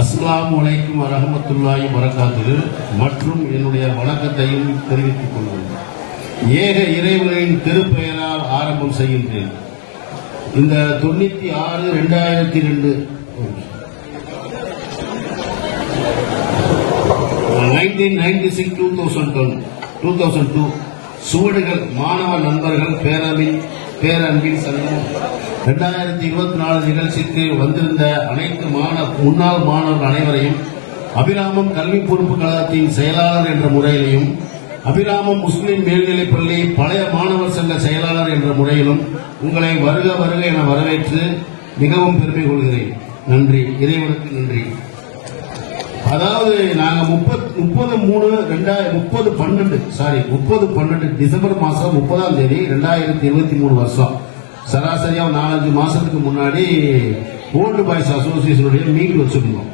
அஸ்ஸலாமு அலைக்கும் வரஹ்மத்துல்லாஹி வரகாத்துஹு மற்றும் என்னுடைய வணக்கத்தையும் தெரிவித்துக் கொள்கிறேன். ஏக இறைவனின் திருப்பெயரால் ஆரம்பம் செய்கின்றேன். இந்த 96-2002 1996-2002 சுவடுகள் மாணவ நண்பர்கள் பேரன்பின் சங்கம் 2024 நிகழ்ச்சிக்கு வந்திருந்த அனைத்து முன்னாள் மாணவர்கள் அனைவரையும், அபிராமம் கல்வி பொறுப்பு கழகத்தின் செயலாளர் என்ற முறையிலும், அபிராமம் முஸ்லிம் மேல்நிலைப்பள்ளி பழைய மாணவர் சங்க செயலாளர் என்ற முறையிலும் உங்களை வருக வருக என வரவேற்று மிகவும் பெருமை கொள்கிறேன். நன்றி, இறைவனுக்கு நன்றி. அதாவது நாங்க 30/12 டிசம்பர் மாசம் 30ஆம் தேதி 2023 வருஷம் சராசரியா 4-5 மாசத்துக்கு முன்னாடி ஓல்டு பாய்ஸ் அசோசியேஷனுடைய மீட் வச்சிருந்தோம்.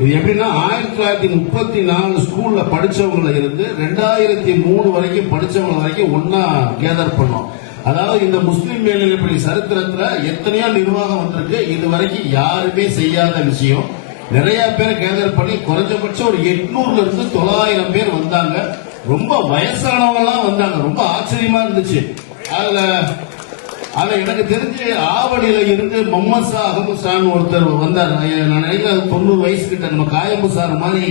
இது எப்படின்னா 1934 ஸ்கூல்ல படிச்சவங்கள இருந்து 2003 வரைக்கும் படிச்சவங்க வரைக்கும் ஒன்னா கேதர் பண்ணோம். அதாவது இந்த முஸ்லிம் மேல்நிலைப்பள்ளி சரித்திரத்துல எத்தனையோ நிர்வாகம் வந்திருக்கு, இது வரைக்கும் யாருமே செய்யாத விஷயம். நிறைய பேர் கேதர் பண்ணி குறைஞ்சபட்சம் ஒரு 800 இருந்து 900 பேர் வந்தாங்க. ரொம்ப வயசானவங்க எல்லாம் வந்தாங்க. ரொம்ப ஆச்சரியமா இருந்துச்சு. அதுல எனக்கு தெரிஞ்சு ஆவடியில இருந்து முகமது அகமது ஷான் ஒருத்தர் வந்தார். நான் நினைக்கிறேன் 90 வயசு கிட்ட, நம்ம காயம்பு சார் மாதிரி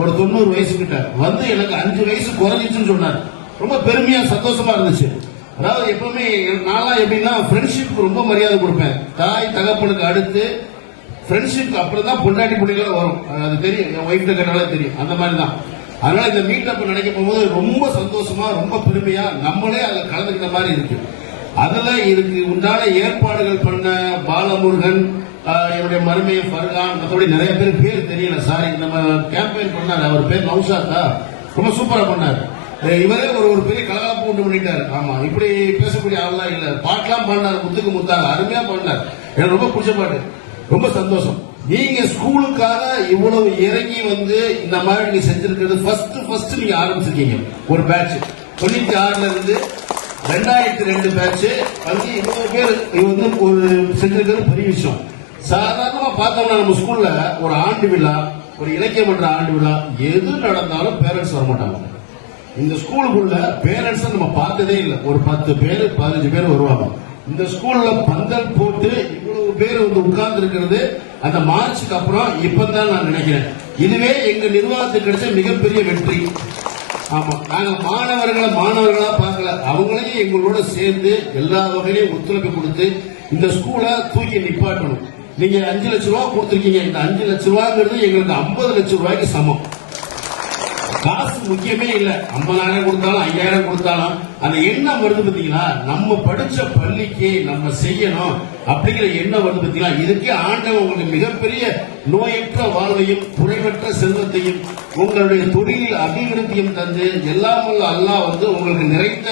ஒரு 90 வயசு கிட்ட வந்து எனக்கு 5 வயசு குறைஞ்சிச்சுன்னு சொன்னார். ரொம்ப பெருமையா சந்தோஷமா இருந்துச்சு. அதாவது எப்பவுமே நான்லாம் எப்படின்னா ஃப்ரெண்ட்ஷிப் ரொம்ப மரியாதை கொடுப்பேன். தாய் தகப்பனுக்கு அடுத்து ஃப்ரெண்ட்ஷிப் அப்புறம் தான் பொண்டாட்டி பிள்ளைகள வரும். அது தெரியும், என் ஒய்ஃப்ட கேட்டாலே தெரியும். அந்த மாதிரி தான். அதனால இந்த மீட் அப் நினைக்க போகும்போது ரொம்ப சந்தோஷமா, ரொம்ப பெருமையா நம்மளே அதுல கலந்துக்கிட்ட மாதிரி இருக்கு. அதுல இதுக்கு உண்டான ஏற்பாடுகள் பண்ண பாலமுருகன், என்னுடைய மருமையை ஃபர்கான், மற்றபடி நிறைய பேர் தெரியல. சாரி, நம்ம கேம்பெயின் பண்ணாரு. அவர் பேர் நௌஷாத்தா, ரொம்ப சூப்பரா பண்ணாரு. இவரே ஒரு பெரிய கலகலப்பு உண்டு பண்ணிட்டாரு. ஆமா, இப்படி பேசக்கூடிய ஆள்லாம் இல்ல. பாட்டெல்லாம் பண்ணாரு, முத்துக்கு முத்தாக அருமையா பண்ணார். எனக்கு ரொம்ப பிடிச்ச பாட்டு. ரொம்ப சந்தோஷம். நீங்க ஸ்கூலுக்காக இவ்வளவு இறங்கி வந்து இந்த மாதிரி நீங்க செஞ்சிருக்கிறது ஃபர்ஸ்ட் நீங்க ஆரம்பிச்சிருக்கீங்க. ஒரு பேட்ச் 96ல இருந்து 2002 பேட்ச் வந்து இவ்வளவு பேர் வந்து ஒரு செஞ்சிருக்கிறது பெரிய விஷயம். சாதாரணமா பார்த்தோம்னா நம்ம ஸ்கூல்ல ஒரு ஆண்டு விழா, ஒரு இலக்கிய மன்ற ஆண்டு விழா எது நடந்தாலும் பேரண்ட்ஸ் வர மாட்டாங்க. இந்த ஸ்கூலுக்குள்ள பேரண்ட்ஸ் நம்ம பார்த்ததே இல்லை. ஒரு 10 பேர் 15 பேர் வருவாங்க. இந்த ஸ்கூல்ல பந்தல் போட்டு இவ்வளவு பேர் வந்து உட்கார்ந்து இருக்கிறது அந்த மார்ச்சுக்கு அப்புறம் இப்பதான் நான் நினைக்கிறேன். இதுவே எங்க நிர்வாகத்துக்கு கிடைச்ச மிகப்பெரிய வெற்றி. ஆமா, நாங்க மாணவர்களா பார்க்கல, அவங்களையும் எங்களோட சேர்ந்து எல்லா வகையிலையும் ஒத்துழைப்பு கொடுத்து இந்த ஸ்கூலை தூக்கி நிப்பாட்டணும். நீங்க 5 லட்சம் ரூபாய் கொடுத்திருக்கீங்க. இந்த 5 லட்சம் ரூபாய்ங்கிறது எங்களுக்கு 50 லட்சம் ரூபாய்க்கு சமம். காசு முக்கியமே இல்ல. 50,000 கொடுத்தாலும் 5,000 கொடுத்தாலும் அந்த எண்ணம் வருது பாத்தீங்களா, நம்ம படிச்ச பள்ளிக்கு நம்ம செய்யணும் அப்படிங்கிற எண்ணம் வருது பாத்தீங்களா. இதுக்கு ஆண்டவன் உங்களுக்கு மிகப்பெரிய நோயற்ற வாழ்வையும் குறைவற்ற செல்வத்தையும் உங்களுடைய தொழில் அபிவிருத்தியும் தந்து எல்லாம் வல்ல அல்லாஹ் வந்து உங்களுக்கு நிறைந்த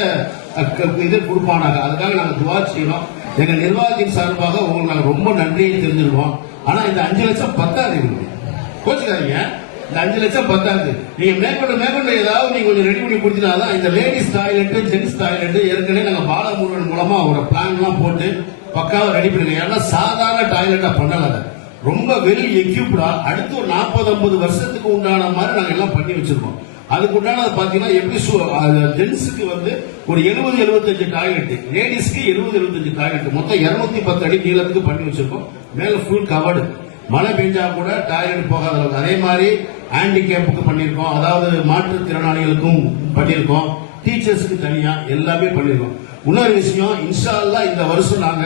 இது கொடுப்பானாங்க. அதுக்காக நாங்க துவா செய்யணும். எங்க நிர்வாகத்தின் சார்பாக உங்களுக்கு நாங்க ரொம்ப நன்றியை தெரிஞ்சிருக்கோம். ஆனா இந்த 5 லட்சம் பத்தாது, கோச்சுக்காதீங்க. இந்த 5 லட்சம் பத்தாது. நீங்க மேற்கொண்டு ஏதாவது நீங்க கொஞ்சம் ரெடி பண்ணி கொடுத்தீங்கன்னா இந்த லேடிஸ் டாய்லெட், ஜென்ஸ் டாய்லெட் ஏற்கனவே நாங்க பாலமுருகன் மூலமா ஒரு பிளான் எல்லாம் போட்டு பக்காவா ரெடி பண்ணுங்க. ஏன்னா சாதாரண டாய்லெட்டா பண்ணல, ரொம்ப வெல் எக்யூப்டா அடுத்து ஒரு 40-50 வருஷத்துக்கு உண்டான மாதிரி நாங்க எல்லாம் பண்ணி வச்சிருக்கோம். அதுக்கு உண்டான பாத்தீங்கன்னா எப்படி ஜென்ஸுக்கு வந்து ஒரு 70-75 டாய்லெட், லேடிஸ்க்கு 70-75 டாய்லெட், மொத்தம் 210 அடி நீளத்துக்கு பண்ணி வச்சிருக்கோம். மேல ஃபுல் கவர்டு, மழை பெஞ்சா கூட டாய்லெட் போகாத அளவுக்கு. அதே மாதிரி ஹேண்டிகேப்புக்கு பண்ணிருக்கோம், அதாவது மாற்றுத்திறனாளிகளுக்கும் பண்ணிருக்கோம், டீச்சர்ஸுக்கு தனியா எல்லாமே பண்ணிருக்கோம். இன்னொரு விஷயம், இன்ஷா அல்லாஹ் இந்த வருஷம் நாங்க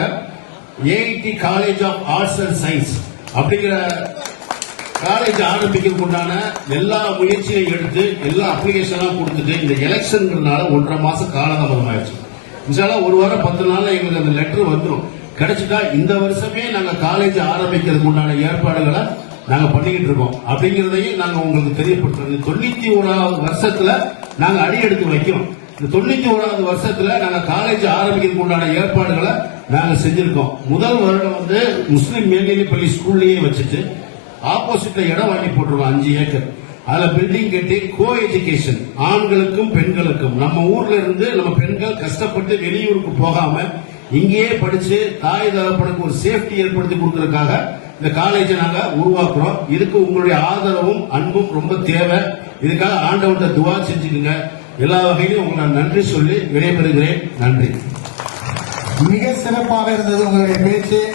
AIT college of arts and science அப்படிங்கிற காலேஜ் ஆரம்பிக்கிறதுக்கு உண்டான எல்லா முயற்சியையும் எடுத்து எல்லா அப்ளிகேஷன் கொடுத்துட்டு இந்த எலெக்ஷன்ங்கிறதுனால 1.5 மாசம் காலதாமதம் ஆயிடுச்சு. இன்ஷா அல்லாஹ் 1 வாரம் 10 நாள்ல எங்களுக்கு அந்த லெட்டர் வந்துடும். கிடைச்சிட்டா இந்த வருஷமே நாங்க காலேஜ் ஆரம்பிக்கிறதுக்கு உண்டான ஏற்பாடுகளை நாங்க பண்ணிக்கிட்டு இருக்கோம். அப்படிங்கறதையும் நாங்க உங்களுக்கு தெரியப்படுத்துறது. 91வது வருஷத்துல நாங்க அடி எடுத்து வைக்கிறோம். இந்த 91வது வருஷத்துல நாங்க காலேஜ் ஆரம்பிக்கிறதுக்கு உண்டான ஏற்பாடுகளை நாங்க செஞ்சிருக்கோம். முதல் வருடம் வந்து முஸ்லிம் மேல்நிலைப்பள்ளி ஸ்கூல்லயே வச்சுட்டு ஆப்போசிட்ல இடம் வாங்கி போட்டிருக்கோம் 5 ஏக்கர். அதுல பில்டிங் கட்டி கோ எஜுகேஷன், ஆண்களுக்கும் பெண்களுக்கும், நம்ம ஊர்ல இருந்து நம்ம பெண்கள் கஷ்டப்பட்டு வெளியூருக்கு போகாம இங்கேயே படிச்சு தாய் தகப்பனுக்கு ஒரு சேஃப்டி ஏற்படுத்தி கொடுக்கறதுக்காக இந்த காலேஜை நாங்க உருவாக்குறோம். இதுக்கு உங்களுடைய ஆதரவும் அன்பும் ரொம்ப தேவை. இதுக்காக ஆண்டவன்கிட்ட துவா செஞ்சுக்குங்க. எல்லா வகையிலும் உங்களுக்கு நான் நன்றி சொல்லி விடைபெறுகிறேன். நன்றி. மிக சிறப்பாக இருந்தது உங்களுடைய பேச்சு.